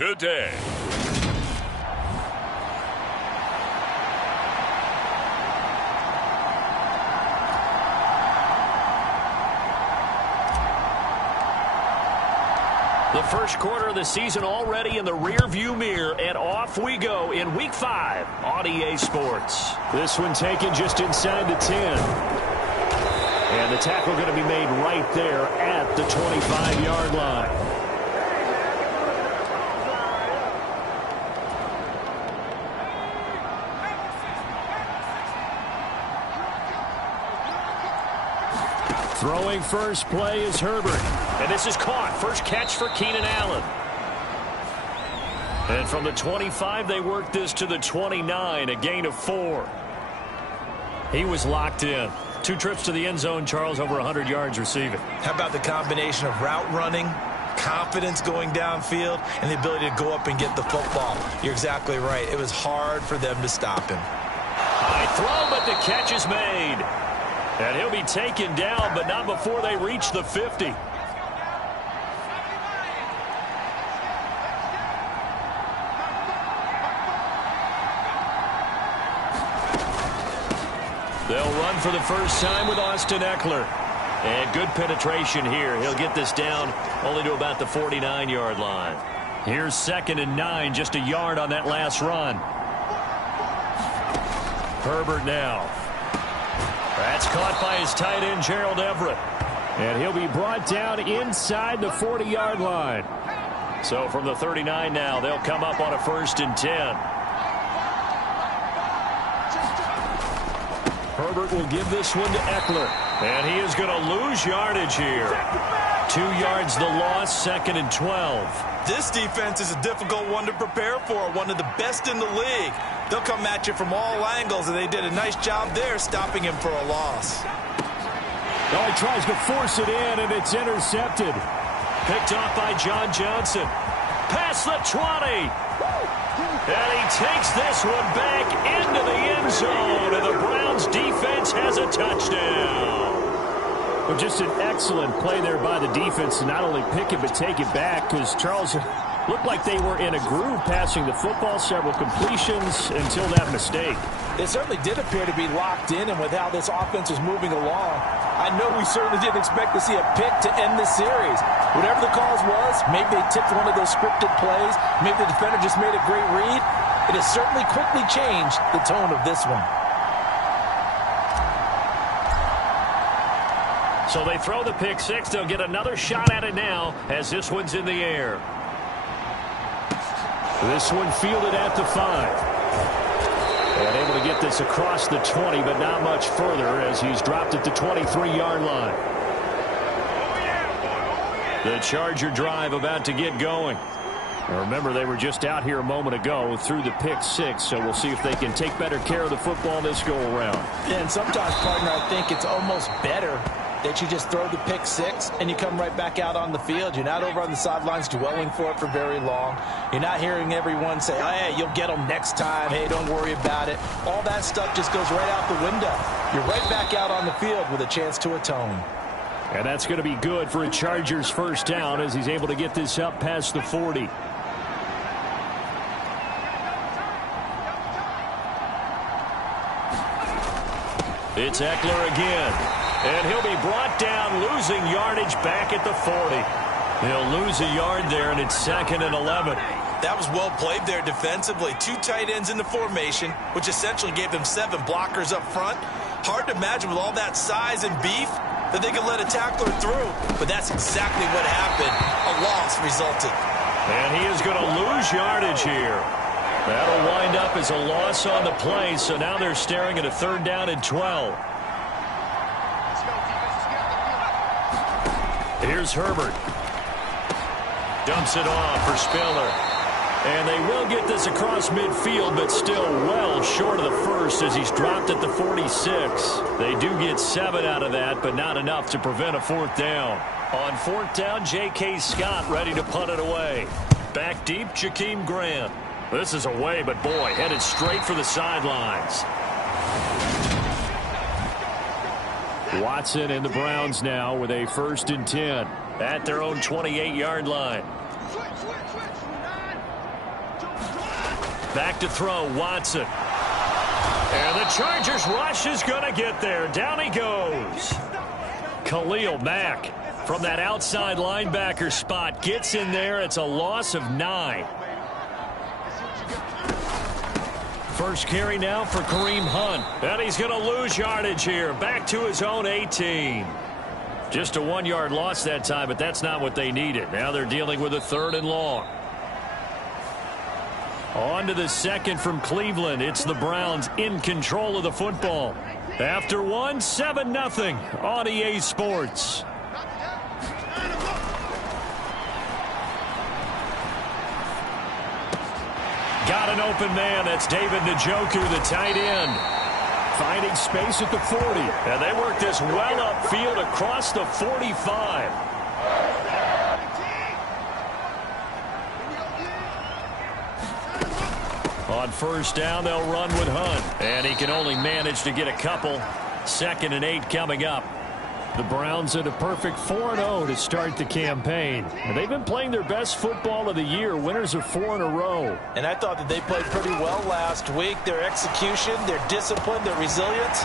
today. The first quarter of the season already in the rear-view mirror, and off we go in Week 5 on EA Sports. This one taken just inside the 10. And the tackle going to be made right there at the 25-yard line. Throwing first play is Herbert. And this is caught. First catch for Keenan Allen. And from the 25, they work this to the 29, a gain of 4. He was locked in. 2 trips to the end zone, Charles, over 100 yards receiving. How about the combination of route running, confidence going downfield, and the ability to go up and get the football? You're exactly right. It was hard for them to stop him. High throw, but the catch is made. And he'll be taken down, but not before they reach the 50. They'll run for the first time with Austin Eckler. And good penetration here. He'll get this down only to about the 49-yard line. Here's 2nd and 9, just a yard on that last run. Herbert now. That's caught by his tight end, Gerald Everett. And he'll be brought down inside the 40-yard line. So from the 39 now, they'll come up on a 1st and 10. Herbert will give this one to Eckler. And he is going to lose yardage here. 2 yards the loss, 2nd and 12. This defense is a difficult one to prepare for, one of the best in the league. They'll come at you from all angles, and they did a nice job there stopping him for a loss. Oh, he tries to force it in, and it's intercepted. Picked off by John Johnson. Past the 20. And he takes this one back into the end zone, and the Browns defense has a touchdown. Well, just an excellent play there by the defense to not only pick it but take it back, because Charles looked like they were in a groove passing the football, several completions until that mistake. It certainly did appear to be locked in, and with how this offense was moving along, I know we certainly didn't expect to see a pick to end this series. Whatever the cause was, maybe they tipped one of those scripted plays, maybe the defender just made a great read. It has certainly quickly changed the tone of this one. So they throw the pick six. They'll get another shot at it now as this one's in the air. This one fielded at the 5. And able to get this across the 20, but not much further as he's dropped at the 23-yard line. The Charger drive about to get going. Now remember, they were just out here a moment ago through the pick six, so we'll see if they can take better care of the football this go-around. And sometimes, partner, I think it's almost better that you just throw the pick six and you come right back out on the field. You're not over on the sidelines dwelling for it for very long. You're not hearing everyone say, oh, hey, you'll get them next time. Hey, don't worry about it. All that stuff just goes right out the window. You're right back out on the field with a chance to atone. And that's going to be good for a Chargers first down as he's able to get this up past the 40. It's Eckler again. And he'll be brought down, losing yardage back at the 40. He'll lose a yard there, and it's 2nd and 11. That was well played there defensively. 2 tight ends in the formation, which essentially gave them 7 blockers up front. Hard to imagine with all that size and beef that they could let a tackler through. But that's exactly what happened. A loss resulted. And he is going to lose yardage here. That'll wind up as a loss on the play, so now they're staring at a 3rd down and 12. Here's Herbert. Dumps it off for Spiller. And they will get this across midfield, but still well short of the first as he's dropped at the 46. They do get 7 out of that, but not enough to prevent a 4th down. On 4th down, J.K. Scott ready to punt it away. Back deep, Jakeem Grant. This is away, but boy, headed straight for the sidelines. Watson and the Browns now with a 1st and 10 at their own 28-yard line. Back to throw, Watson. And the Chargers rush is going to get there. Down he goes. Khalil Mack from that outside linebacker spot gets in there. It's a loss of 9. First carry now for Kareem Hunt. And he's going to lose yardage here. Back to his own 18. Just a 1-yard loss that time, but that's not what they needed. Now they're dealing with a 3rd and long. On to the second from Cleveland. It's the Browns in control of the football. After 1, 7-0 on EA Sports. Got an open man. That's David Njoku, the tight end. Finding space at the 40. And they work this well upfield across the 45. On first down, they'll run with Hunt. And he can only manage to get a couple. 2nd and 8 coming up. The Browns at a perfect 4-0 to start the campaign. And they've been playing their best football of the year. Winners of 4 in a row. And I thought that they played pretty well last week. Their execution, their discipline, their resilience,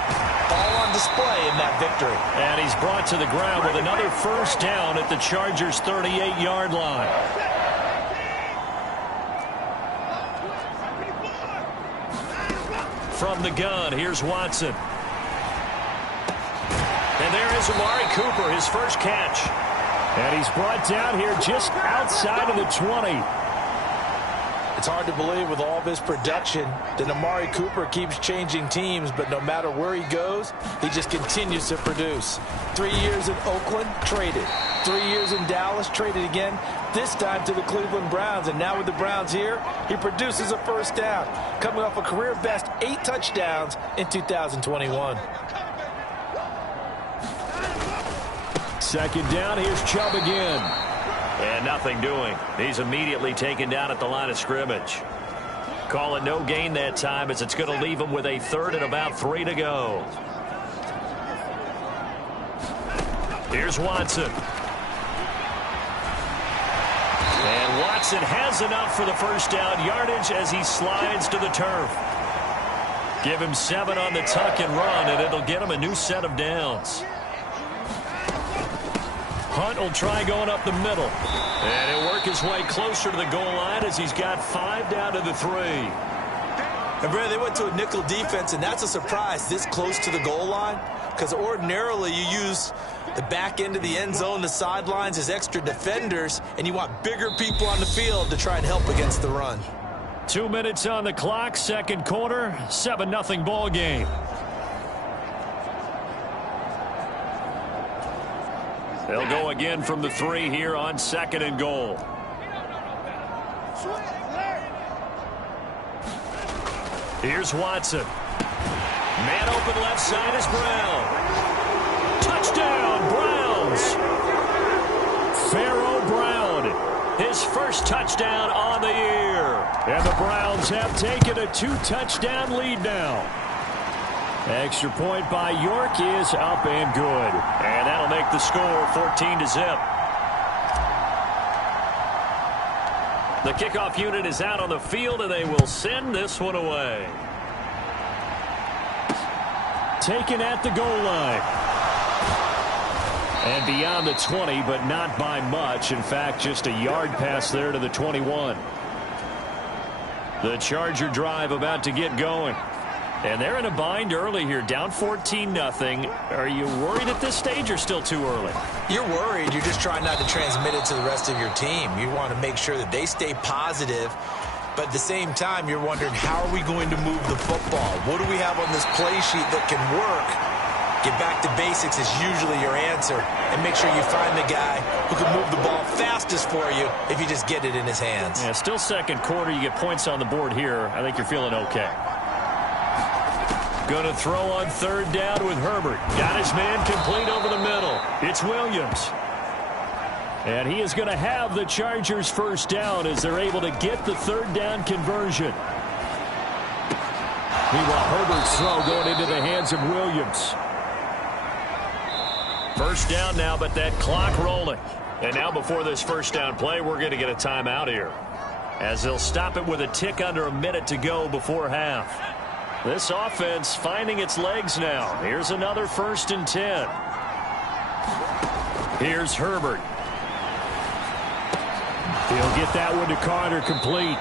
all on display in that victory. And he's brought to the ground with another first down at the Chargers' 38-yard line. From the gun, here's Watson. And there is Amari Cooper, his first catch. And he's brought down here just outside of the 20. It's hard to believe with all of his production that Amari Cooper keeps changing teams, but no matter where he goes, he just continues to produce. 3 years in Oakland, traded. 3 years in Dallas, traded again, this time to the Cleveland Browns. And now with the Browns here, he produces a first down, coming off a career-best 8 touchdowns in 2021. Second down, here's Chubb again. And nothing doing. He's immediately taken down at the line of scrimmage. Call it no gain that time, as it's going to leave him with a 3rd and about 3 to go. Here's Watson. And Watson has enough for the first down yardage as he slides to the turf. Give him 7 on the tuck and run, and it'll get him a new set of downs. Hunt will try going up the middle. And he'll work his way closer to the goal line as he's got 5 down to the 3. And Brad, they went to a nickel defense, and that's a surprise this close to the goal line, because ordinarily you use the back end of the end zone, the sidelines as extra defenders, and you want bigger people on the field to try and help against the run. 2 minutes on the clock, second quarter, 7-0 ball game. They'll go again from the 3 here on 2nd and goal. Here's Watson. Man open left side is Brown. Touchdown, Browns. Pharaoh Brown, his first touchdown on the year. And the Browns have taken a 2-touchdown lead now. Extra point by York is up and good. And that'll make the score 14-0. The kickoff unit is out on the field, and they will send this one away. Taken at the goal line. And beyond the 20, but not by much. In fact, just a yard pass there to the 21. The Charger drive about to get going. And they're in a bind early here, down 14-0. Are you worried at this stage or still too early? You're worried. You're just trying not to transmit it to the rest of your team. You want to make sure that they stay positive. But at the same time, you're wondering, how are we going to move the football? What do we have on this play sheet that can work? Get back to basics is usually your answer. And make sure you find the guy who can move the ball fastest for you if you just get it in his hands. Yeah, still second quarter. You get points on the board here. I think you're feeling okay. Going to throw on 3rd down with Herbert. Got his man complete over the middle. It's Williams. And he is going to have the Chargers first down as they're able to get the 3rd down conversion. Meanwhile, Herbert's throw going into the hands of Williams. First down now, but that clock rolling. And now before this first down play, we're going to get a timeout here. as they'll stop it with a tick under a minute to go before half. This offense finding its legs now. Here's another 1st and 10. Here's Herbert. He'll get that one to Carter complete.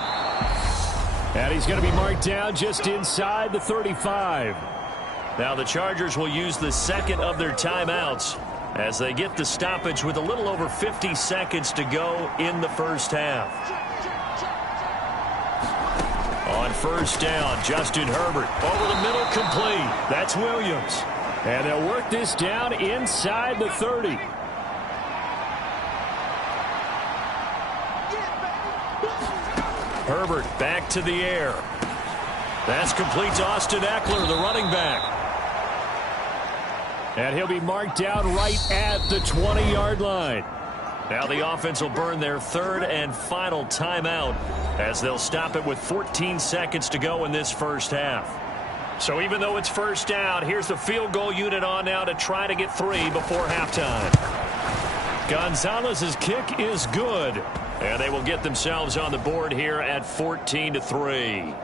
And he's going to be marked down just inside the 35. Now the Chargers will use the second of their timeouts as they get the stoppage with a little over 50 seconds to go in the first half. On 1st down, Justin Herbert over the middle, complete. That's Williams. And they'll work this down inside the 30. Herbert back to the air. That's complete to Austin Eckler, the running back. And he'll be marked down right at the 20-yard line. Now the offense will burn their 3rd and final timeout as they'll stop it with 14 seconds to go in this first half. So even though it's 1st down, here's the field goal unit on now to try to get 3 before halftime. Gonzalez's kick is good. And they will get themselves on the board here at 14-3.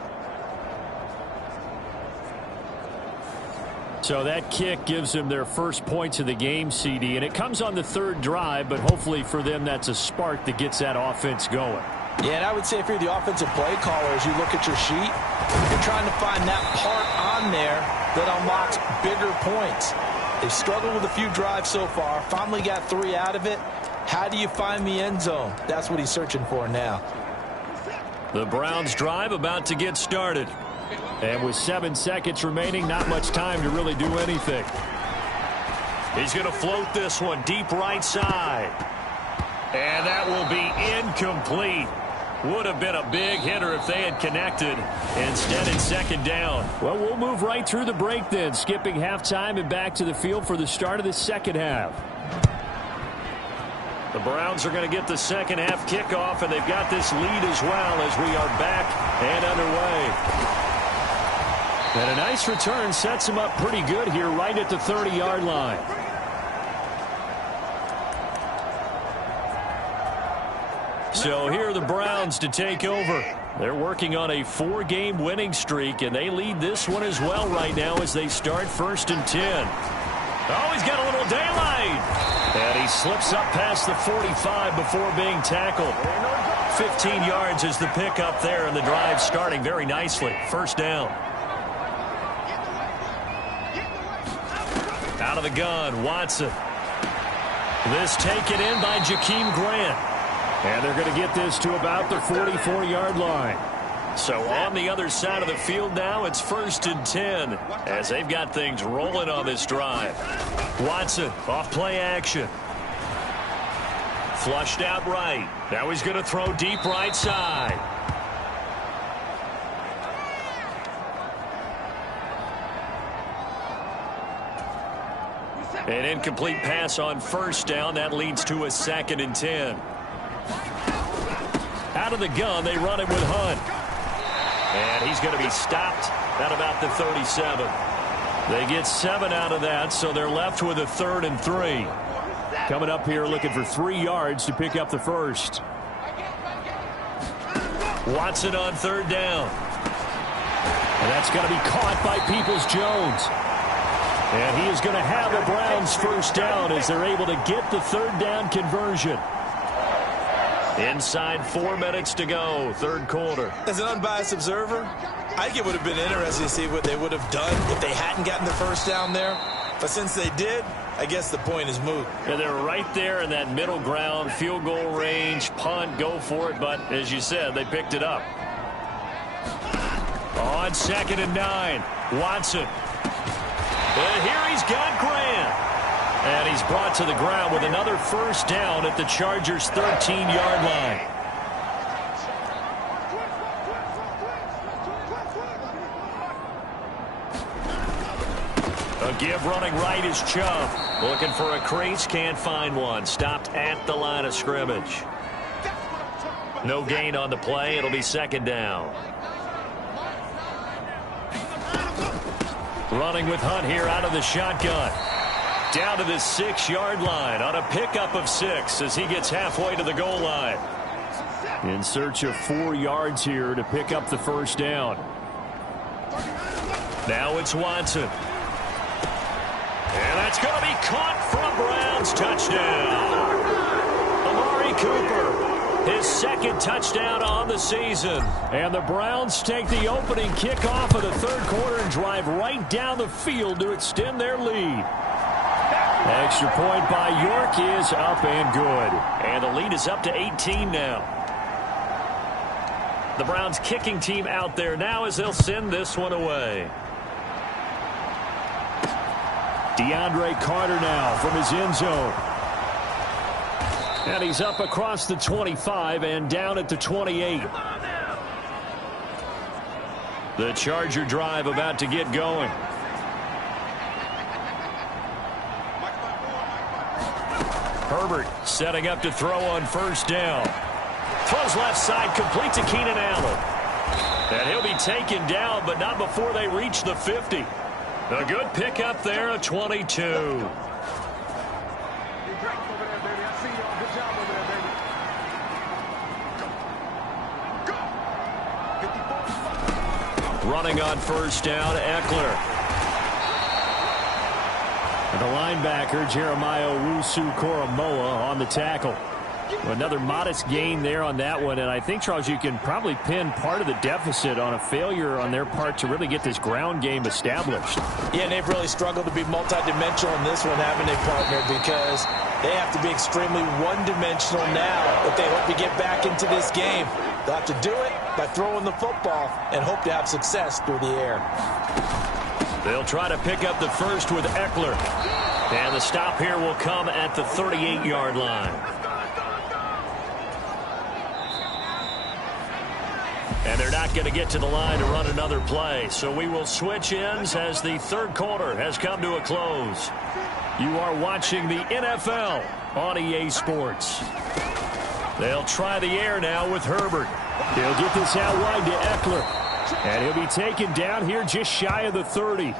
So that kick gives them their first points of the game, CD. And it comes on the 3rd drive, but hopefully for them that's a spark that gets that offense going. Yeah, and I would say if you're the offensive play caller, as you look at your sheet, you're trying to find that part on there that unlocks bigger points. They've struggled with a few drives so far, finally got 3 out of it. How do you find the end zone? That's what he's searching for now. The Browns drive about to get started. And with 7 seconds remaining, not much time to really do anything. He's going to float this one deep right side. And that will be incomplete. Would have been a big hitter if they had connected. Instead, it's 2nd down. Well, we'll move right through the break then, skipping halftime and back to the field for the start of the second half. The Browns are going to get the second half kickoff, and they've got this lead as well as we are back and underway. And a nice return sets them up pretty good here right at the 30-yard line. So here are the Browns to take over. They're working on a 4-game winning streak, and they lead this one as well right now as they start 1st and 10. Oh, he's got a little daylight. And he slips up past the 45 before being tackled. 15 yards is the pickup there, and the drive starting very nicely. 1st down. Out of the gun, Watson. This taken in by Jakeem Grant. And they're going to get this to about the 44-yard line. So on the other side of the field now, it's 1st and 10 as they've got things rolling on this drive. Watson off play action. Flushed out right. Now he's going to throw deep right side. An incomplete pass on 1st down. That leads to a 2nd and 10. Out of the gun, they run it with Hunt. And he's going to be stopped at about the 37. They get 7 out of that, so they're left with a 3rd and 3. Coming up here looking for 3 yards to pick up the first. Watson on 3rd down. And that's going to be caught by Peoples-Jones. And he is going to have the Browns 1st down as they're able to get the 3rd down conversion. Inside 4 minutes to go, 3rd quarter. As an unbiased observer, I think it would have been interesting to see what they would have done if they hadn't gotten the 1st down there. But since they did, I guess the point is moot. And they're right there in that middle ground, field goal range, punt, go for it. But as you said, they picked it up. On 2nd and 9, Watson. And here he's got Grant. And he's brought to the ground with another 1st down at the Chargers' 13-yard line. A give running right is Chubb. Looking for a crease, can't find one. Stopped at the line of scrimmage. No gain on the play. It'll be 2nd down. Running with Hunt here out of the shotgun. Down to the 6-yard line on a pickup of 6 as he gets halfway to the goal line. In search of 4 yards here to pick up the first down. Now it's Watson. And that's going to be caught for a Browns touchdown. Amari Cooper, his second touchdown on the season. And the Browns take the opening kickoff of the third quarter and drive right down the field to extend their lead. Extra point by York is up and good. And the lead is up to 18 now. The Browns kicking team out there now as they'll send this one away. DeAndre Carter now from his end zone. And he's up across the 25 and down at the 28. The Charger drive about to get going. Herbert setting up to throw on first down. Throws left side, complete to Keenan Allen. And he'll be taken down, but not before they reach the 50. A good pickup there, a 22. Running on first down, Eckler. And the linebacker, Jeremiah Owusu-Koramoah, on the tackle. Another modest gain there on that one, and I think, Charles, you can probably pin part of the deficit on a failure on their part to really get this ground game established. Yeah, and they've really struggled to be multidimensional in this one, haven't they, partner, because they have to be extremely one-dimensional now if they hope to get back into this game. They'll have to do it by throwing the football and hope to have success through the air. They'll try to pick up the first with Eckler. And the stop here will come at the 38-yard line. And they're not going to get to the line to run another play. So we will switch ends as the third quarter has come to a close. You are watching the NFL on EA Sports. They'll try the air now with Herbert. He'll get this out wide to Eckler. And he'll be taken down here just shy of the 30.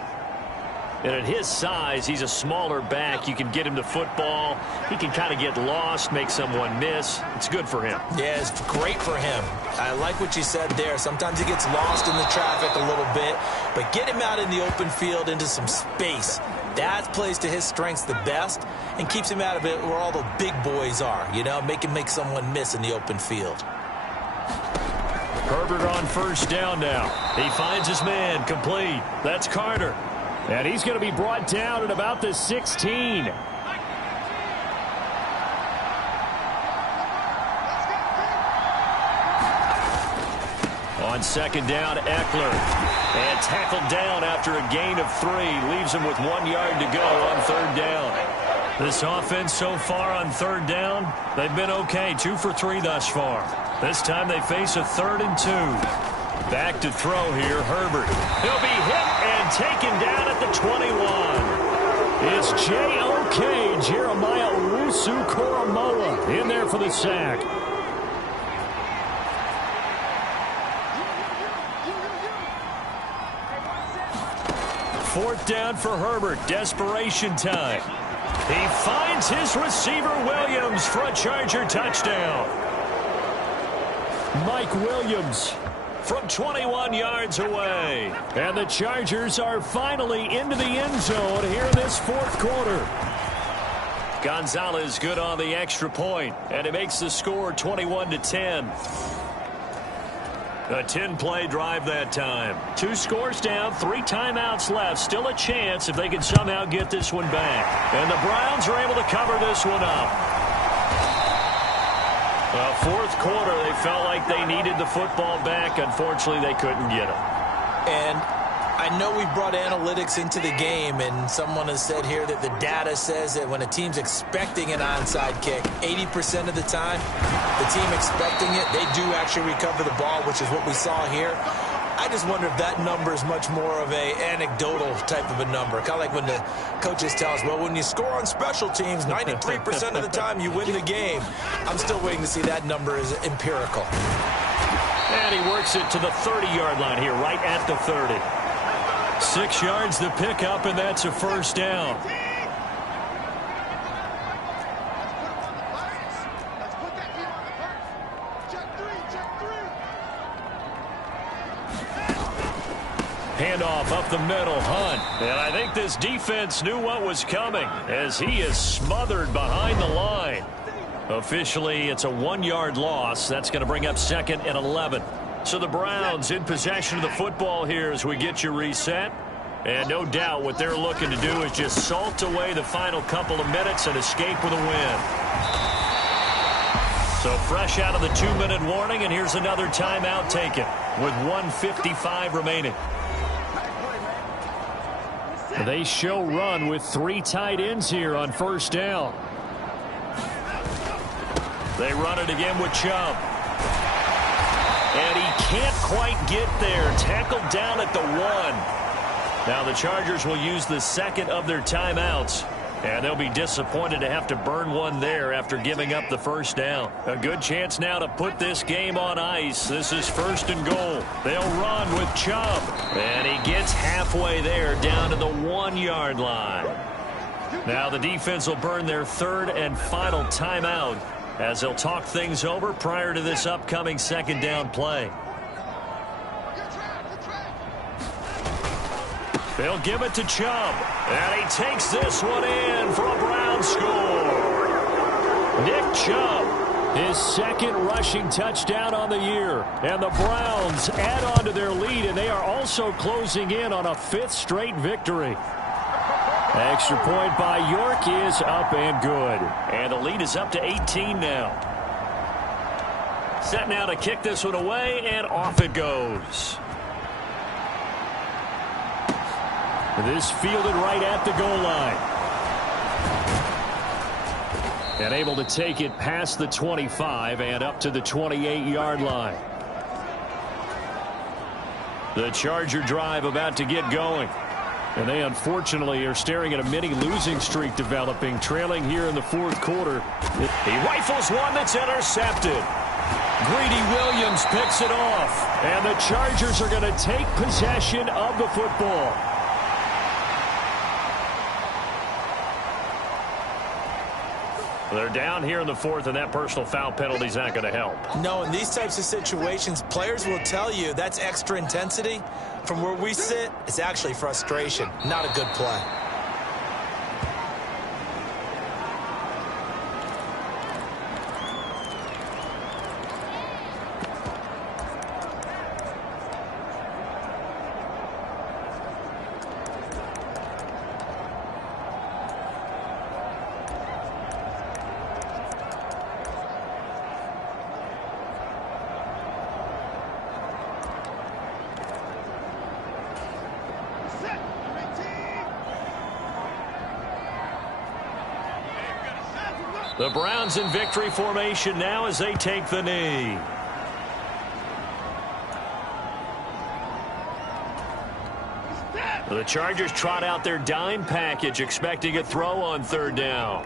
And at his size, he's a smaller back. You can get him to football. He can kind of get lost, make someone miss. It's good for him. Yeah, it's great for him. I like what you said there. Sometimes he gets lost in the traffic a little bit, but get him out in the open field into some space. That plays to his strengths the best and keeps him out of it where all the big boys are, you know, make him make someone miss in the open field. Herbert on first down now. He finds his man, complete. That's Carter. And he's going to be brought down at about the 16. On second down, Eckler. And tackled down after a gain of 3. Leaves him with 1 yard to go on third down. This offense so far on third down, they've been okay. 2 for 3 thus far. This time they face a 3rd and 2. Back to throw here, Herbert. He'll be hit and taken down at the 21. It's J.O.K. Jeremiah Owusu-Koramoah in there for the sack. Fourth down for Herbert. Desperation time. He finds his receiver, Williams, for a Charger touchdown. Mike Williams from 21 yards away. And the Chargers are finally into the end zone here in this fourth quarter. Gonzalez good on the extra point, and it makes the score 21-10. A 10-play drive that time. 2 scores down, 3 timeouts left. Still a chance if they can somehow get this one back. And the Browns are able to cover this one up. Fourth quarter, they felt like they needed the football back. Unfortunately, they couldn't get it. And I know we brought analytics into the game, and someone has said here that the data says that when a team's expecting an onside kick, 80% of the time, the team expecting it, they do actually recover the ball, which is what we saw here. I just wonder if that number is much more of a anecdotal type of a number. Kind of like when the coaches tell us, well, when you score on special teams, 93% of the time you win the game. I'm still waiting to see that number is empirical. And he works it to the 30-yard line here, right at the 30. 6 yards the pickup, and that's a first down. Handoff up the middle, Hunt. And I think this defense knew what was coming as he is smothered behind the line. Officially, it's a 1-yard loss. That's going to bring up 2nd and 11. So the Browns in possession of the football here as we get you reset. And no doubt what they're looking to do is just salt away the final couple of minutes and escape with a win. So fresh out of the 2-minute warning, and here's another timeout taken with 1:55 remaining. They show run with 3 tight ends here on first down. They run it again with Chubb. And he can't quite get there. Tackled down at the 1. Now the Chargers will use the second of their timeouts. And they'll be disappointed to have to burn one there after giving up the first down. A good chance now to put this game on ice. This is 1st and goal. They'll run with Chubb. And he gets halfway there down to the 1-yard line. Now the defense will burn their 3rd and final timeout as they'll talk things over prior to this upcoming 2nd down play. They'll give it to Chubb. And he takes this one in for a Brown score. Nick Chubb, his 2nd rushing touchdown on the year. And the Browns add on to their lead, and they are also closing in on a 5th straight victory. Extra point by York is up and good. And the lead is up to 18 now. Set now to kick this one away, and off it goes. This fielded right at the goal line. And able to take it past the 25 and up to the 28-yard line. The Charger drive about to get going. And they unfortunately are staring at a mini losing streak developing, trailing here in the 4th quarter. He rifles one that's intercepted. Greedy Williams picks it off. And the Chargers are going to take possession of the football. They're down here in the 4th, and that personal foul penalty is not going to help. No, in these types of situations, players will tell you that's extra intensity. From where we sit, it's actually frustration, not a good play. The Browns in victory formation now as they take the knee. The Chargers trot out their dime package, expecting a throw on 3rd down.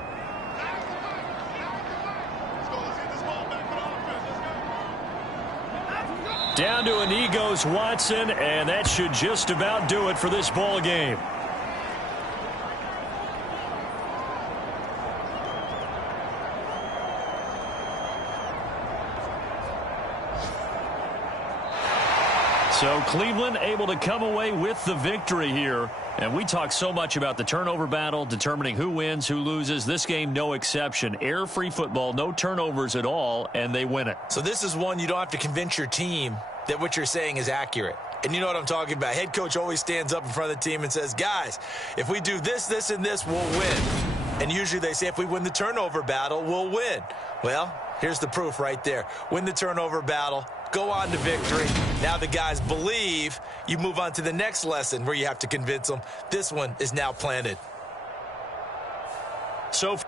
Down to a knee goes Watson, and that should just about do it for this ball game. So Cleveland able to come away with the victory here. And we talk so much about the turnover battle, determining who wins, who loses. This game, no exception. Error-free football, no turnovers at all, and they win it. So this is one you don't have to convince your team that what you're saying is accurate. And you know what I'm talking about. Head coach always stands up in front of the team and says, guys, if we do this, this, and this, we'll win. And usually they say if we win the turnover battle, we'll win. Well, here's the proof right there. Win the turnover battle. Go on to victory. Now the guys believe. You move on to the next lesson where you have to convince them. This one is now planted. So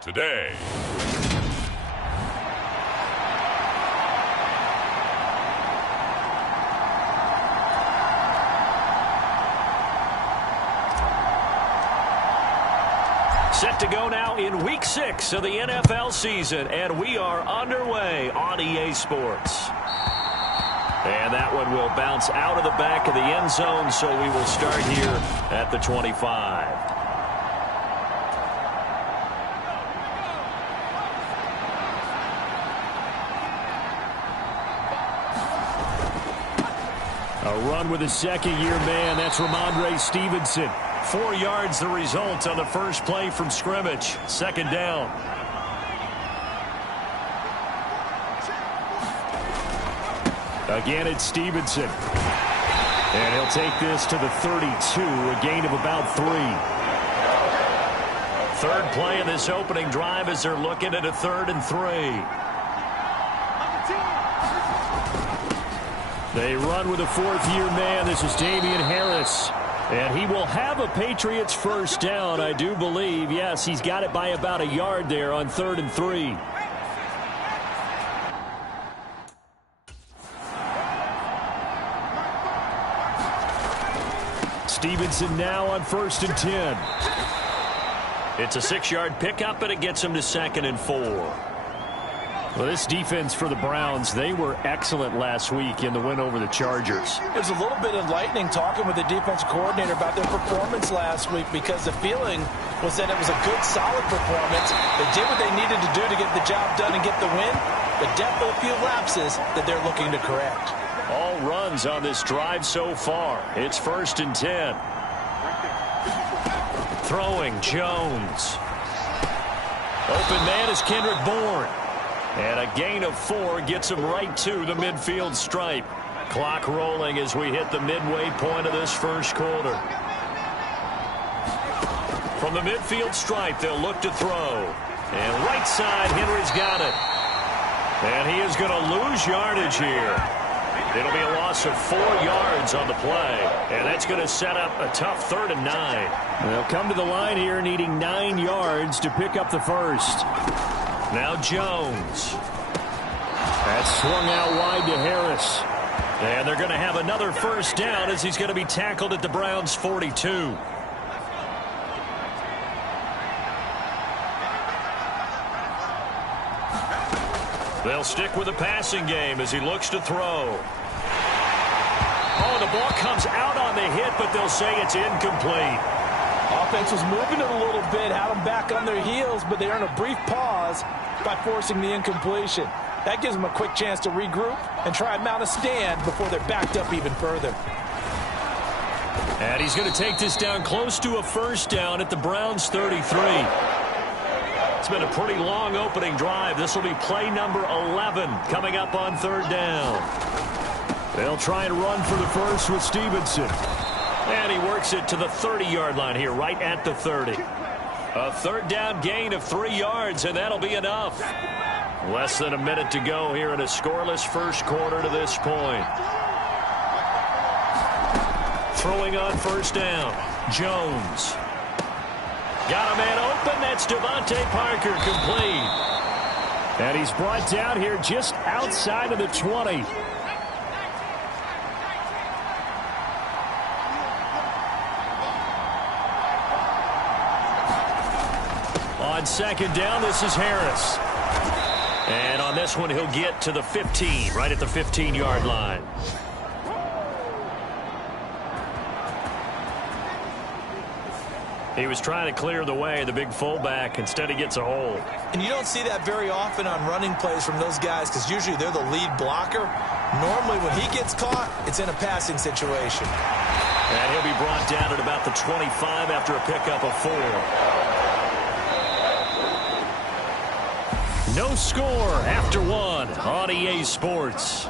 today. Set to go now in Week 6 of the NFL season, and we are underway on EA Sports. And that one will bounce out of the back of the end zone, so we will start here at the 25. A run with a second-year man. That's Ramondre Stevenson. 4 yards the result on the first play from scrimmage. Second down. Again, it's Stevenson. And he'll take this to the 32, a gain of about 3. Third play of this opening drive as they're looking at a 3rd and 3. They run with a 4th-year man. This is Damian Harris. And he will have a Patriots first down, I do believe. Yes, he's got it by about a yard there on 3rd and 3. Stevenson now on 1st and 10. It's a 6-yard pickup, and it gets him to 2nd and 4. Well, this defense for the Browns, they were excellent last week in the win over the Chargers. It was a little bit enlightening talking with the defensive coordinator about their performance last week, because the feeling was that it was a good, solid performance. They did what they needed to do to get the job done and get the win, but definitely a few lapses that they're looking to correct. All runs on this drive so far. It's 1st and 10. Throwing, Jones. Open man is Kendrick Bourne. And a gain of 4 gets him right to the midfield stripe. Clock rolling as we hit the midway point of this first quarter. From the midfield stripe, they'll look to throw. And right side, Henry's got it. And he is going to lose yardage here. It'll be a loss of 4 yards on the play. And that's going to set up a tough 3rd and 9. They'll come to the line here needing 9 yards to pick up the first. Now Jones. That's swung out wide to Harris. And they're going to have another first down as he's going to be tackled at the Browns' 42. They'll stick with the passing game as he looks to throw. Oh, the ball comes out on the hit, but they'll say it's incomplete. Offense was moving it a little bit, had them back on their heels, but they earned a brief pause by forcing the incompletion. That gives them a quick chance to regroup and try and mount a stand before they're backed up even further. And he's going to take this down close to a first down at the Browns' 33. It's been a pretty long opening drive. This will be play number 11 coming up on 3rd down. They'll try and run for the first with Stevenson. And he works it to the 30-yard line here, right at the 30. A 3rd down gain of 3 yards, and that'll be enough. Less than a minute to go here in a scoreless first quarter to this point. Throwing on first down, Jones. Got a man open. That's Devontae Parker, complete. And he's brought down here just outside of the 20. On 2nd down, this is Harris. And on this one, he'll get to the 15, right at the 15-yard line. He was trying to clear the way, the big fullback. Instead, he gets a hold. And you don't see that very often on running plays from those guys because usually they're the lead blocker. Normally, when he gets caught, it's in a passing situation. And he'll be brought down at about the 25 after a pickup of 4. No score after 1 on EA Sports.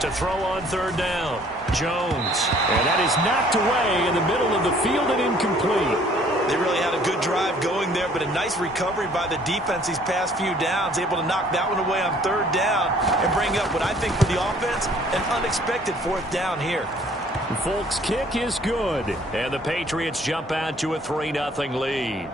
To throw on 3rd down, Jones. And that is knocked away in the middle of the field and incomplete. They really had a good drive going there, but a nice recovery by the defense these past few downs, able to knock that one away on third down and bring up what I think for the offense, an unexpected fourth down here. Folks, kick is good. And the Patriots jump out to a 3-0 lead.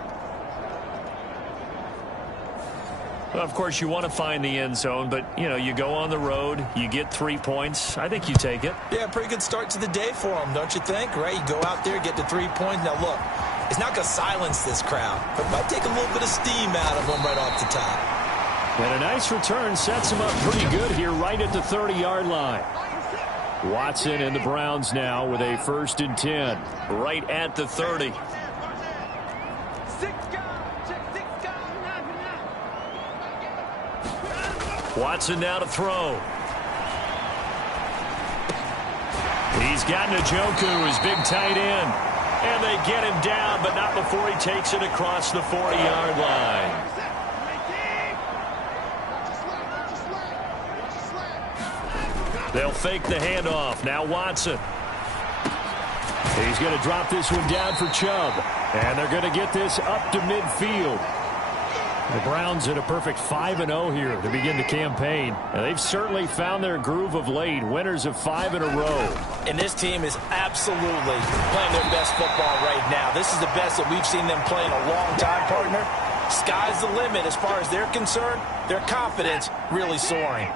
Well, of course, you want to find the end zone, but, you know, you go on the road, you get 3 points. I think you take it. Yeah, pretty good start to the day for them, don't you think? Right? You go out there, get the 3 points. Now, look, it's not going to silence this crowd, but it might take a little bit of steam out of them right off the top. And a nice return sets him up pretty good here right at the 30-yard line. Watson and the Browns now with a 1st and 10. Right at the 30. Watson now to throw. He's got Njoku, his big tight end. And they get him down, but not before he takes it across the 40-yard line. They'll fake the handoff. Now Watson. He's going to drop this one down for Chubb. And they're going to get this up to midfield. The Browns at a perfect 5-0 here to begin the campaign. And they've certainly found their groove of late. Winners of 5 in a row. And this team is absolutely playing their best football right now. This is the best that we've seen them play in a long time, partner. Sky's the limit as far as they're concerned. Their confidence really soaring.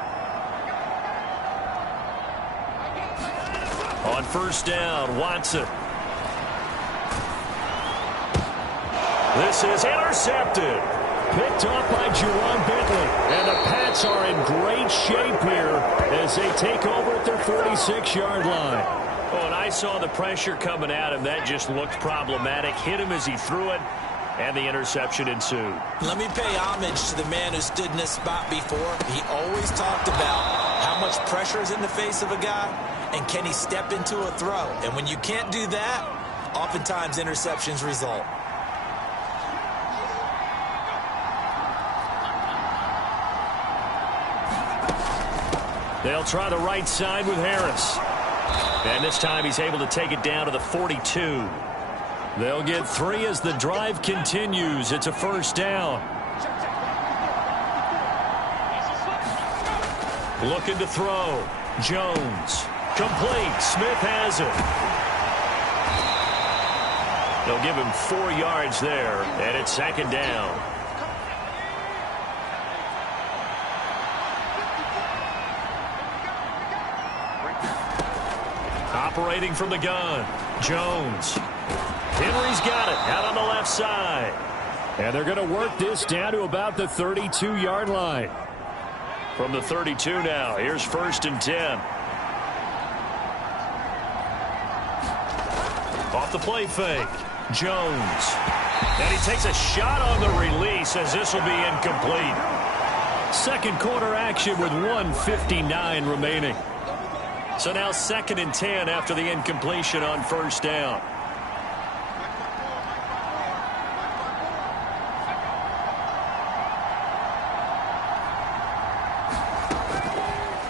On 1st down, Watson. This is intercepted. Picked off by Juwan Bentley. And the Pats are in great shape here as they take over at their 46-yard line. Oh, and I saw the pressure coming at him. That just looked problematic. Hit him as he threw it, and the interception ensued. Let me pay homage to the man who stood in this spot before. He always talked about how much pressure is in the face of a guy, and can he step into a throw? And when you can't do that, oftentimes interceptions result. They'll try the right side with Harris. And this time he's able to take it down to the 42. They'll get 3 as the drive continues. It's a 1st down. Looking to throw. Jones. Complete. Smith has it. They'll give him 4 yards there, and it's 2nd down. Operating from the gun. Jones. Henry's got it out on the left side. And they're going to work this down to about the 32-yard line. From the 32 now, here's 1st and 10. Off the play fake. Jones. And he takes a shot on the release as this will be incomplete. Second quarter action with 1:59 remaining. So now 2nd and 10 after the incompletion on 1st down.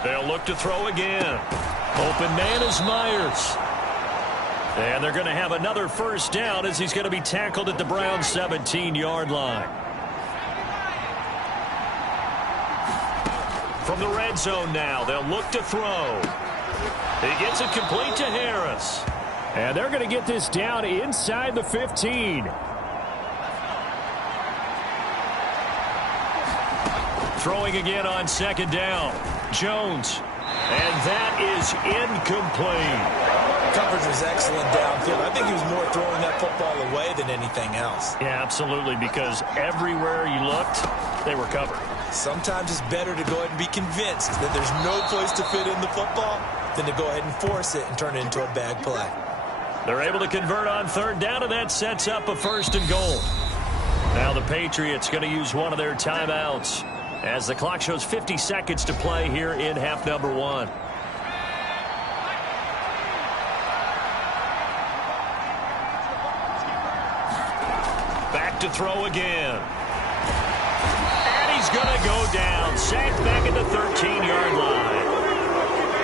They'll look to throw again. Open man is Myers. And they're going to have another 1st down as he's going to be tackled at the Browns' 17-yard line. From the red zone now, they'll look to throw. He gets it complete to Harris. And they're going to get this down inside the 15. Throwing again on 2nd down. Jones. And that is incomplete. Coverage was excellent downfield. I think he was more throwing that football away than anything else. Yeah, absolutely, because everywhere he looked, they were covered. Sometimes it's better to go ahead and be convinced that there's no place to fit in the football than to go ahead and force it and turn it into a bad play. They're able to convert on 3rd down, and that sets up a 1st and goal. Now the Patriots going to use one of their timeouts as the clock shows 50 seconds to play here in half number 1. Back to throw again. And he's going to go down. Sacked back at the 13-yard line.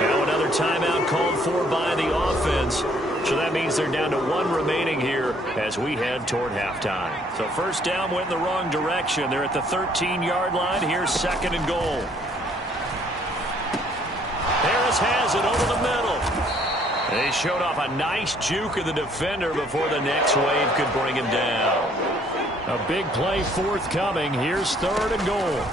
Now another timeout called for by the offense. So that means they're down to 1 remaining here as we head toward halftime. So first down went in the wrong direction. They're at the 13-yard line. Here's 2nd and goal. Harris has it over the middle. They showed off a nice juke of the defender before the next wave could bring him down. A big play forthcoming. Here's 3rd and goal.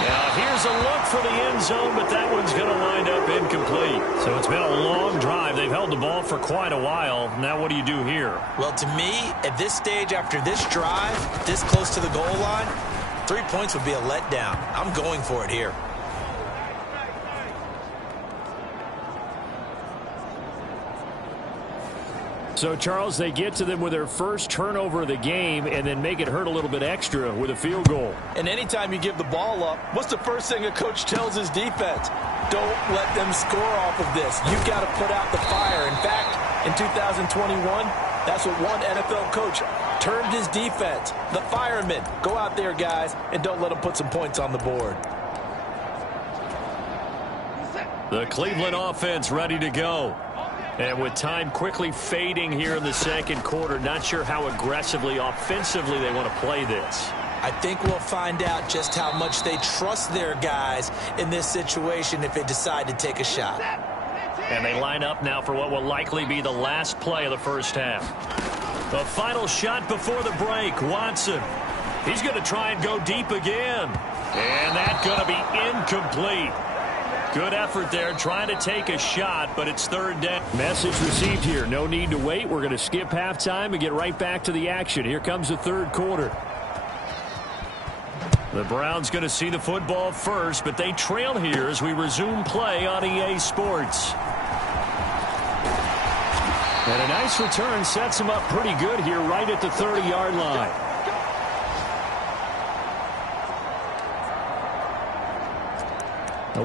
Now here's a look for the end zone, but that one's going to wind up incomplete. So it's been a long drive. They've held the ball for quite a while. Now what do you do here? Well, to me, at this stage after this drive, this close to the goal line, 3 points would be a letdown. I'm going for it here. So, Charles, they get to them with their first turnover of the game and then make it hurt a little bit extra with a field goal. And anytime you give the ball up, what's the first thing a coach tells his defense? Don't let them score off of this. You've got to put out the fire. In fact, in 2021, that's what one NFL coach termed his defense. The firemen. Go out there, guys, and don't let them put some points on the board. The Cleveland offense ready to go. And with time quickly fading here in the second quarter, not sure how aggressively, offensively they want to play this. I think we'll find out just how much they trust their guys in this situation if they decide to take a shot. And they line up now for what will likely be the last play of the first half. The final shot before the break, Watson. He's going to try and go deep again. And that's going to be incomplete. Good effort there, trying to take a shot, but it's 3rd down. Message received here. No need to wait. We're going to skip halftime and get right back to the action. Here comes the 3rd quarter. The Browns going to see the football first, but they trail here as we resume play on EA Sports. And a nice return sets them up pretty good here right at the 30-yard line.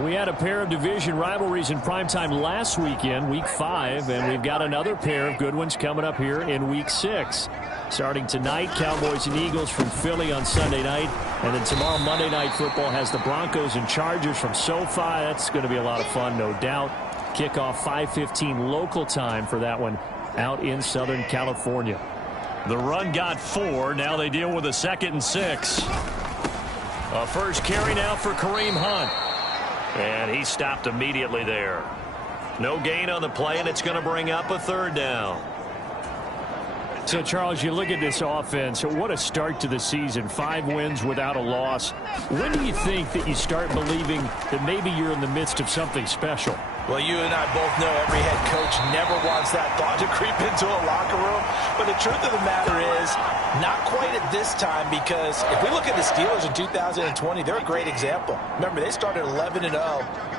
We had a pair of division rivalries in primetime last weekend, Week 5, and we've got another pair of good ones coming up here in Week 6. Starting tonight, Cowboys and Eagles from Philly on Sunday night, and then tomorrow Monday Night Football has the Broncos and Chargers from SoFi. That's going to be a lot of fun, no doubt. Kickoff 5:15 local time for that one out in Southern California. The run got 4. Now they deal with a 2nd and 6. A first carry now for Kareem Hunt. And he stopped immediately there. No gain on the play, and it's going to bring up a 3rd down. So, Charles, you look at this offense. What a start to the season. 5 wins without a loss. When do you think that you start believing that maybe you're in the midst of something special? Well, you and I both know every head coach never wants that thought to creep into a locker room. But the truth of the matter is, not quite at this time, because if we look at the Steelers in 2020, they're a great example. Remember, they started 11-0,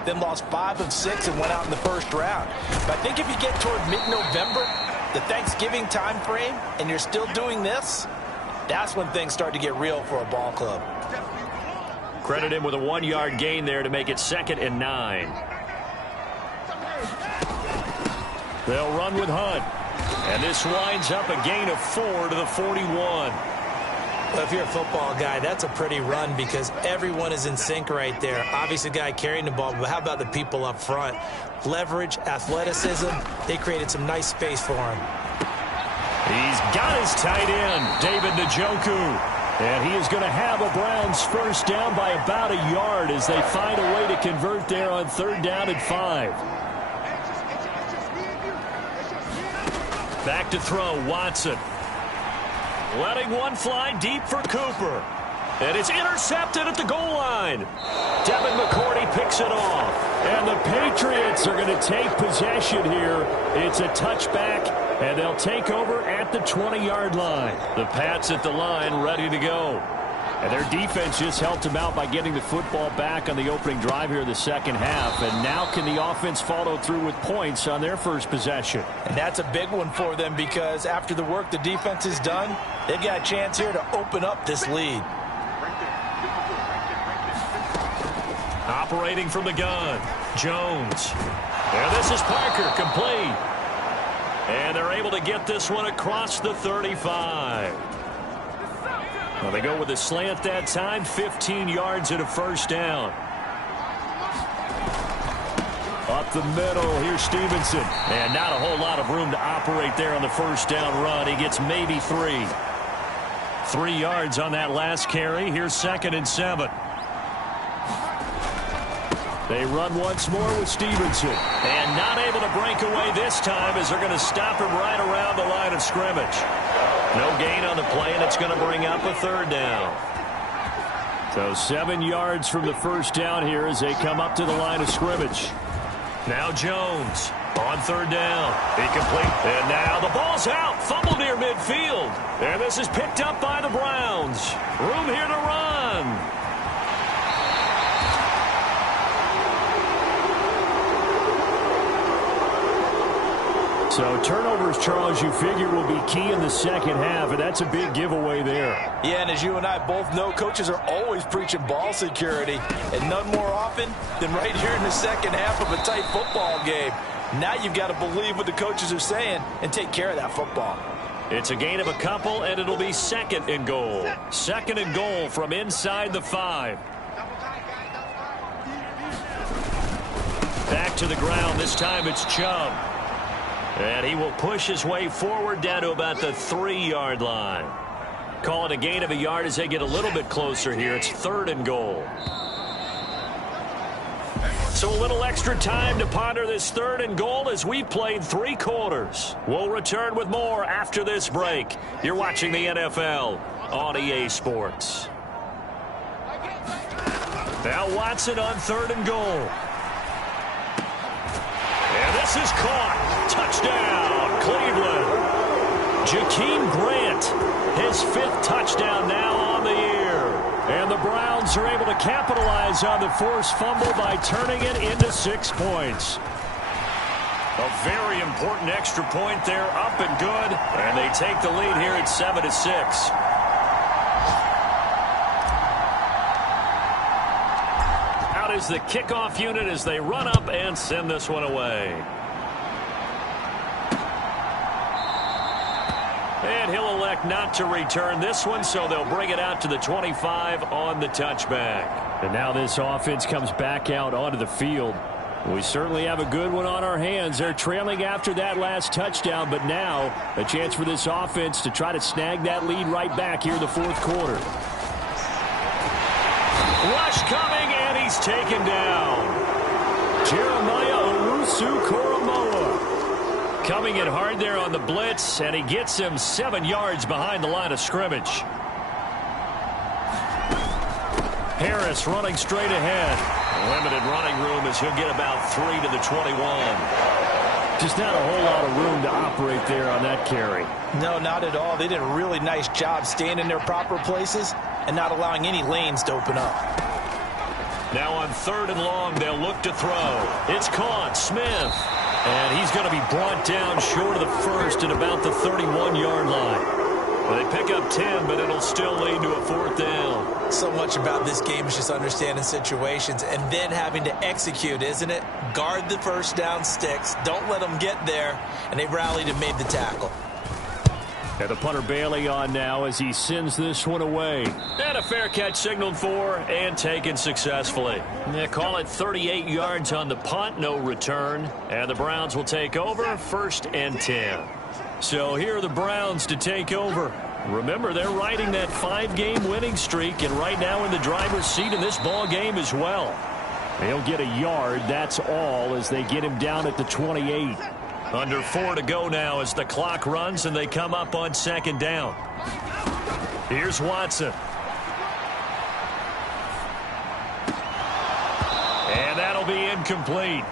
then lost 5 of 6 and went out in the first round. But I think if you get toward mid-November, the Thanksgiving time frame, and you're still doing this, that's when things start to get real for a ball club. Credit him with a 1-yard gain there to make it 2nd and 9. They'll run with Hunt. And this winds up a gain of 4 to the 41. Well, if you're a football guy, that's a pretty run because everyone is in sync right there. Obviously, the guy carrying the ball, but how about the people up front? Leverage, athleticism, they created some nice space for him. He's got his tight end, David Njoku. And he is going to have a Browns first down by about a yard as they find a way to convert there on 3rd down and 5. Back to throw, Watson. Letting one fly deep for Cooper. And it's intercepted at the goal line. Devin McCourty picks it off. And the Patriots are going to take possession here. It's a touchback, and they'll take over at the 20-yard line. The Pats at the line ready to go. And their defense just helped them out by getting the football back on the opening drive here in the second half. And now can the offense follow through with points on their first possession? And that's a big one for them because after the work the defense has done, they've got a chance here to open up this lead. Operating from the gun, Jones. And this is Parker, complete. And they're able to get this one across the 35. Well, they go with a slant that time, 15 yards and a first down. Up the middle, here's Stevenson. And not a whole lot of room to operate there on the first down run. He gets maybe 3. 3 yards on that last carry. Here's 2nd and 7. They run once more with Stevenson. And not able to break away this time as they're going to stop him right around the line of scrimmage. No gain on the play, and it's going to bring up a 3rd down. So 7 yards from the first down here as they come up to the line of scrimmage. Now Jones on 3rd down. Incomplete. And now the ball's out. Fumble near midfield. And this is picked up by the Browns. Room here to run. So turnovers, Charles, you figure will be key in the second half, and that's a big giveaway there. Yeah, and as you and I both know, coaches are always preaching ball security, and none more often than right here in the second half of a tight football game. Now you've got to believe what the coaches are saying and take care of that football. It's a gain of a couple, and it'll be 2nd and goal. 2nd and goal from inside the 5. Back to the ground. This time it's Chubb. And he will push his way forward down to about the 3-yard line. Call it a gain of a yard as they get a little bit closer here. It's 3rd and goal. So a little extra time to ponder this 3rd and goal as we played 3 quarters. We'll return with more after this break. You're watching the NFL on EA Sports. Now Watson on 3rd and goal. And this is caught. Touchdown, Cleveland. Jakeem Grant, his 5th touchdown now on the year. And the Browns are able to capitalize on the forced fumble by turning it into 6 points. A very important extra point there, up and good. And they take the lead here at 7-6. Out is the kickoff unit as they run up and send this one away. And he'll elect not to return this one, so they'll bring it out to the 25 on the touchback. And now this offense comes back out onto the field. We certainly have a good one on our hands. They're trailing after that last touchdown, but now a chance for this offense to try to snag that lead right back here in the 4th quarter. Rush coming, and he's taken down. Jeremiah Owusu-Koramoah coming in hard there on the blitz, and he gets him 7 yards behind the line of scrimmage. Harris running straight ahead. Limited running room as he'll get about 3 to the 21. Just not a whole lot of room to operate there on that carry. No, not at all. They did a really nice job staying in their proper places and not allowing any lanes to open up. Now on 3rd and long, they'll look to throw. It's caught. Smith. And he's going to be brought down short of the 1st at about the 31-yard line. Well, they pick up 10, but it'll still lead to a 4th down. So much about this game is just understanding situations and then having to execute, isn't it? Guard the first down sticks. Don't let them get there. And they rallied and made the tackle. And the punter Bailey on now as he sends this one away. And a fair catch signaled for and taken successfully. They call it 38 yards on the punt, no return. And the Browns will take over, 1st and 10. So here are the Browns to take over. Remember, they're riding that 5-game winning streak, and right now in the driver's seat in this ball game as well. They'll get a yard, that's all, as they get him down at the 28. Under 4 to go now as the clock runs and they come up on 2nd down. Here's Watson. And that'll be incomplete.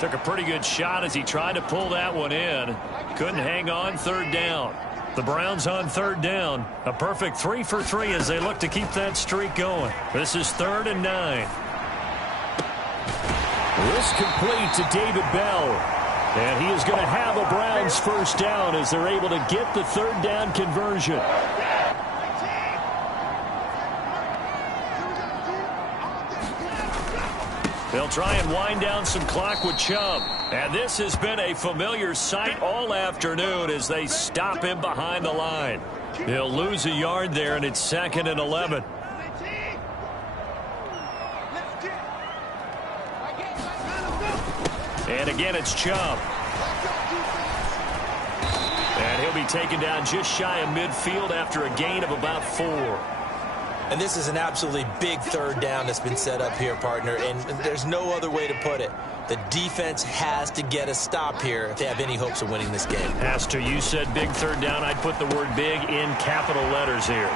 Took a pretty good shot as he tried to pull that one in. Couldn't hang on, 3rd down. The Browns on 3rd down. A perfect 3 for 3 as they look to keep that streak going. This is 3rd and 9. This complete to David Bell. And he is going to have a Browns 1st down as they're able to get the 3rd down conversion. They'll try and wind down some clock with Chubb. And this has been a familiar sight all afternoon as they stop him behind the line. He'll lose a yard there, and it's 2nd and 11. And again, it's Chubb. And he'll be taken down just shy of midfield after a gain of about 4. And this is an absolutely big third down that's been set up here, partner, and there's no other way to put it. The defense has to get a stop here if they have any hopes of winning this game. Pastor, you said big third down. I'd put the word big in capital letters here.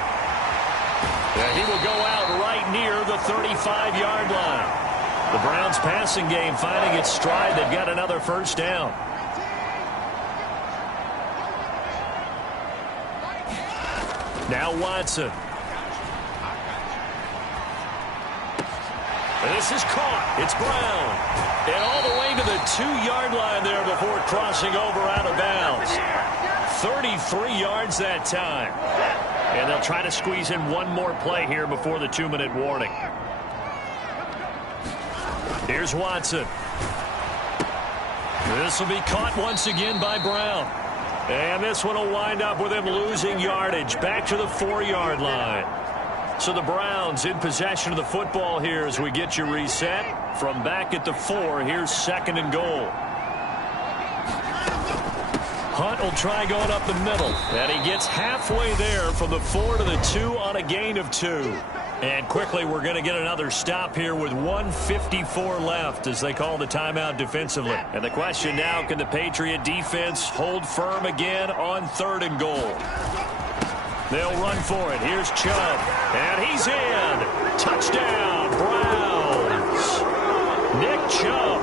And he will go out right near the 35-yard line. The Browns passing game finding its stride. They've got another first down. Now Watson. This is caught. It's Brown. And all the way to the 2-yard line there before crossing over out of bounds. 33 yards that time. And they'll try to squeeze in one more play here before the 2-minute warning. Here's Watson. This will be caught once again by Brown. And this one will wind up with him losing yardage back to the 4-yard line. So the Browns in possession of the football here as we get you reset. From back at the 4, here's 2nd and goal. Hunt will try going up the middle. And he gets halfway there from the 4 to the 2 on a gain of 2. And quickly we're going to get another stop here with 1:54 left as they call the timeout defensively. And the question now, can the Patriot defense hold firm again on 3rd and goal? They'll run for it. Here's Chubb. And he's in. Touchdown, Browns. Nick Chubb,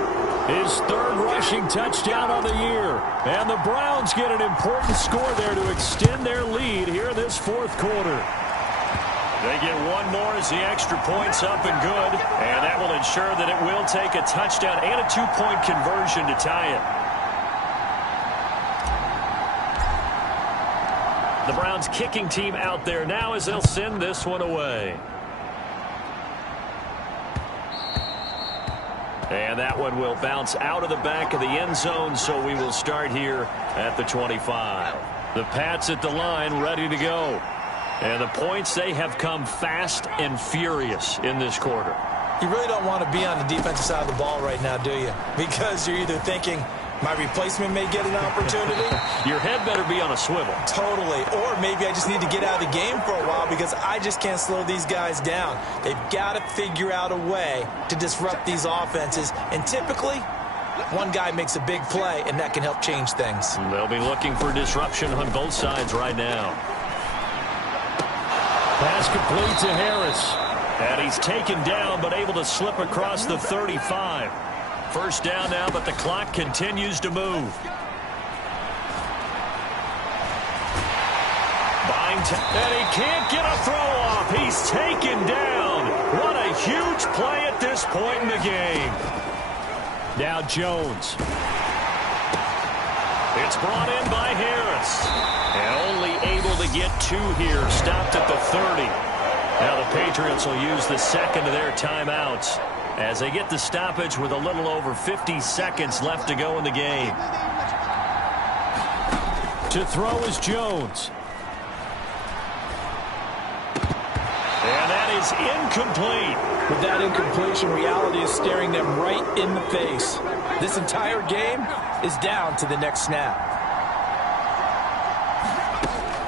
his 3rd rushing touchdown of the year. And the Browns get an important score there to extend their lead here in this 4th quarter. They get one more as the extra point's up and good. And that will ensure that it will take a touchdown and a 2-point conversion to tie it. The Browns kicking team out there now as they'll send this one away. And that one will bounce out of the back of the end zone, so we will start here at the 25. The Pats at the line ready to go. And the points, they have come fast and furious in this quarter. You really don't want to be on the defensive side of the ball right now, do you? Because you're either thinking, my replacement may get an opportunity. Your head better be on a swivel. Totally. Or maybe I just need to get out of the game for a while because I just can't slow these guys down. They've got to figure out a way to disrupt these offenses. And typically, one guy makes a big play, and that can help change things. They'll be looking for disruption on both sides right now. Pass complete to Harris. And he's taken down, but able to slip across the 35. First down now, but the clock continues to move. And he can't get a throw off. He's taken down. What a huge play at this point in the game. Now Jones. It's brought in by Harris. And only able to get 2 here. Stopped at the 30. Now the Patriots will use the second of their timeouts as they get the stoppage with a little over 50 seconds left to go in the game. To throw is Jones. And that is incomplete. With that incompletion, reality is staring them right in the face. This entire game is down to the next snap.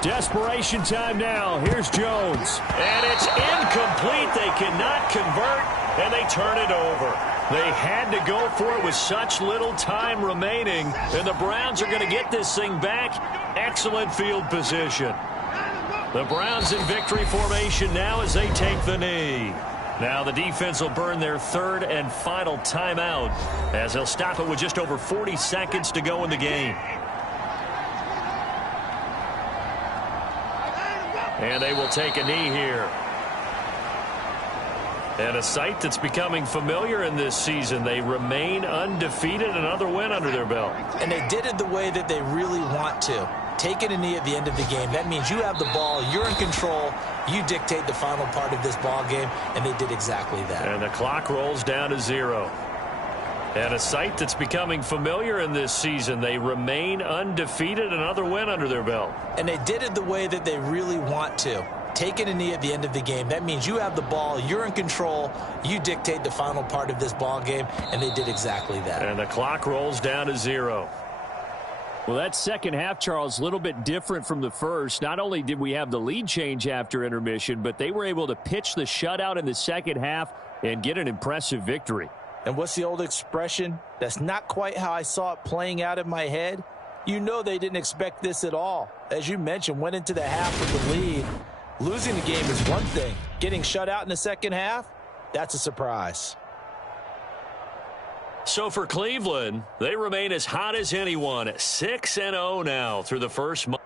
Desperation time now. Here's Jones. And it's incomplete. They cannot convert, and they turn it over. They had to go for it with such little time remaining, and the Browns are going to get this thing back. Excellent field position. The Browns in victory formation now as they take the knee. Now the defense will burn their 3rd and final timeout as they'll stop it with just over 40 seconds to go in the game. And they will take a knee here. And a sight that's becoming familiar in this season. They remain undefeated, another win under their belt. And they did it the way that they really want to. Taking a knee at the end of the game. That means you have the ball, you're in control, you dictate the final part of this ball game, and they did exactly that. And the clock rolls down to 0. And a sight that's becoming familiar in this season. They remain undefeated, another win under their belt. And they did it the way that they really want to. taking a knee at the end of the game. That means you have the ball, you're in control, you dictate the final part of this ball game, and they did exactly that. And the clock rolls down to 0. Well, that second half, Charles, a little bit different from the first. Not only did we have the lead change after intermission, but they were able to pitch the shutout in the second half and get an impressive victory. And what's the old expression? That's not quite how I saw it playing out in my head. You know they didn't expect this at all. As you mentioned, went into the half with the lead. Losing the game is one thing. Getting shut out in the second half, that's a surprise. So for Cleveland, they remain as hot as anyone, 6-0 now through the first month.